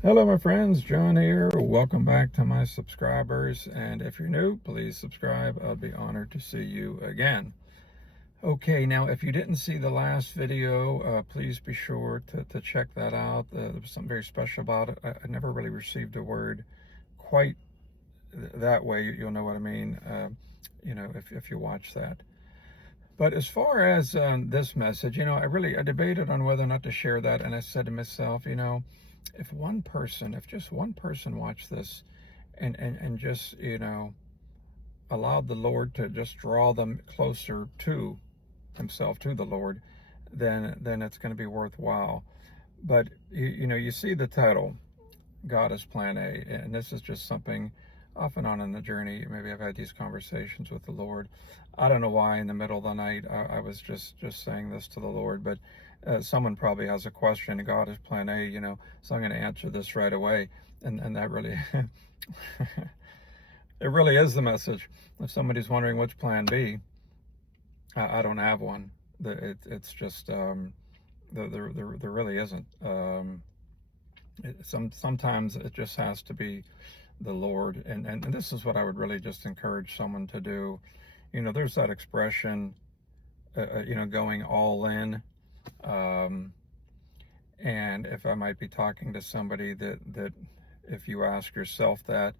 Hello, my friends. John here. Welcome back to my subscribers. And if you're new, please subscribe. I'll be honored to see you again. Okay, now, if you didn't see the last video, please be sure to check that out. There was something very special about it. I never really received a word quite that way. You'll know what I mean, if you watch that. But as far as this message, I debated on whether or not to share that. And I said to myself, if just one person watched this and just, allowed the Lord to just draw them closer to himself, to the Lord, then it's going to be worthwhile. But, you see the title, God is Plan A. And this is just something off and on in the journey. Maybe I've had these conversations with the Lord. I don't know why in the middle of the night I was just saying this to the Lord, but someone probably has a question. God is Plan A, so I'm going to answer this right away. And that really, it really is the message. If somebody's wondering what's Plan B, I don't have one. It's just, there really isn't. Sometimes it just has to be the Lord. And this is what I would really just encourage someone to do. There's that expression, going all in. And if I might be talking to somebody that if you ask yourself that,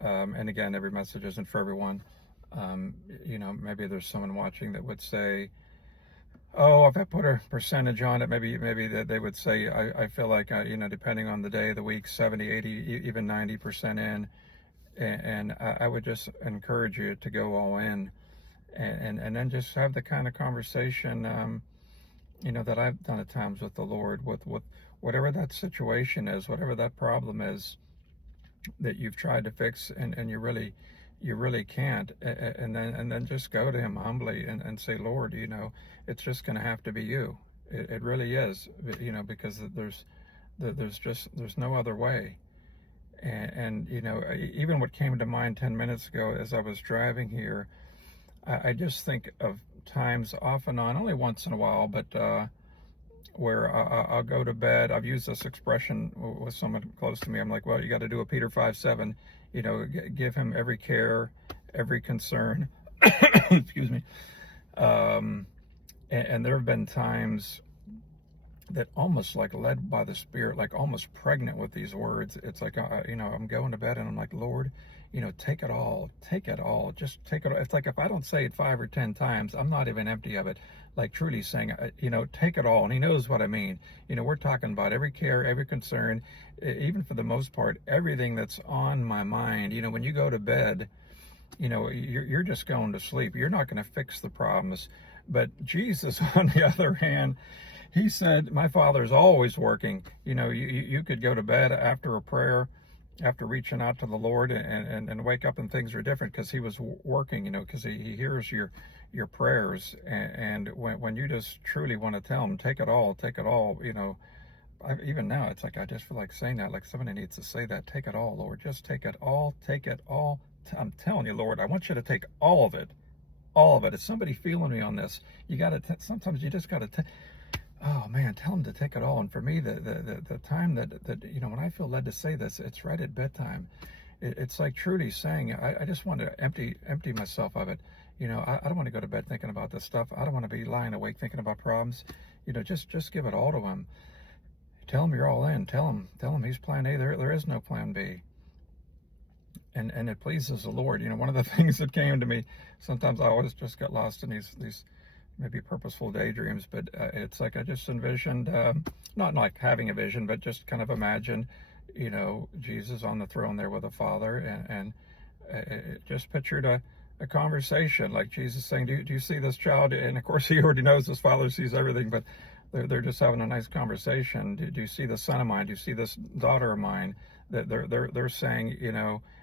and again, every message isn't for everyone, maybe there's someone watching that would say, oh, if I put a percentage on it, maybe that they would say, I feel like, depending on the day, the week, 70, 80, even 90% in. And I would just encourage you to go all in and then just have the kind of conversation, that I've done at times with the Lord, with whatever that situation is, whatever that problem is that you've tried to fix and you really can't. And then just go to him humbly and say, Lord, it's just going to have to be you. It really is, because there's no other way. And even what came to mind 10 minutes ago as I was driving here, I just think of times off and on, only once in a while, but where I'll go to bed. I've used this expression with someone close to me. I'm like, well, you got to do a Peter 5:7, give him every care, every concern. Excuse me. And there have been times that almost like led by the Spirit, like almost pregnant with these words. It's like, I'm going to bed and I'm like, Lord, take it all, just take it all. It's like, if I don't say it 5 or 10 times, I'm not even empty of it. Like truly saying, take it all. And he knows what I mean. We're talking about every care, every concern, even for the most part, everything that's on my mind. When you go to bed, you're just going to sleep. You're not going to fix the problems. But Jesus, on the other hand, he said, my Father's always working. You could go to bed after a prayer, after reaching out to the Lord, and wake up and things are different because he was working, because he hears your prayers. And when you just truly want to tell him, take it all, even now, it's like I just feel like saying that, like somebody needs to say that. Take it all, Lord. Just take it all, take it all. I'm telling you, Lord, I want you to take all of it. All of it. Is somebody feeling me on this? You got to, sometimes you just got to oh man, tell him to take it all. And for me, the time that when I feel led to say this, it's right at bedtime. It's like truly saying, I just want to empty myself of it. I don't want to go to bed thinking about this stuff. I don't want to be lying awake thinking about problems. Just give it all to him. Tell him you're all in. Tell him he's Plan A. There is no Plan B. And it pleases the Lord. One of the things that came to me, sometimes I always just get lost in these maybe purposeful daydreams, but it's like I just envisioned, not like having a vision, but just kind of imagined, Jesus on the throne there with the Father, and it just pictured a conversation, like Jesus saying, do you see this child? And of course he already knows his Father sees everything, but they're just having a nice conversation. Do you see the son of mine? Do you see this daughter of mine? That they're saying,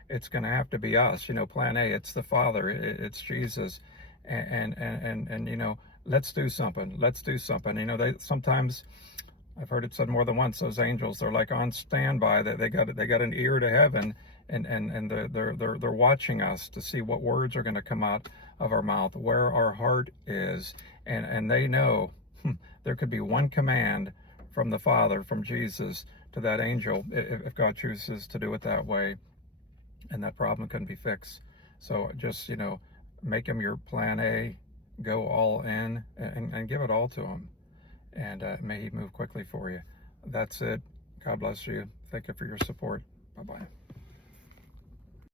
it's going to have to be us, Plan A, it's the Father, it's Jesus. And let's do something. They sometimes, I've heard it said more than once, those angels, they're like on standby. They got an ear to heaven, and they're watching us to see what words are going to come out of our mouth, where our heart is, and they know there could be one command from the Father, from Jesus, to that angel if God chooses to do it that way, and that problem can be fixed. So just, make him your plan A, go all in, and give it all to him. And may he move quickly for you. That's it. God bless you. Thank you for your support. Bye-bye.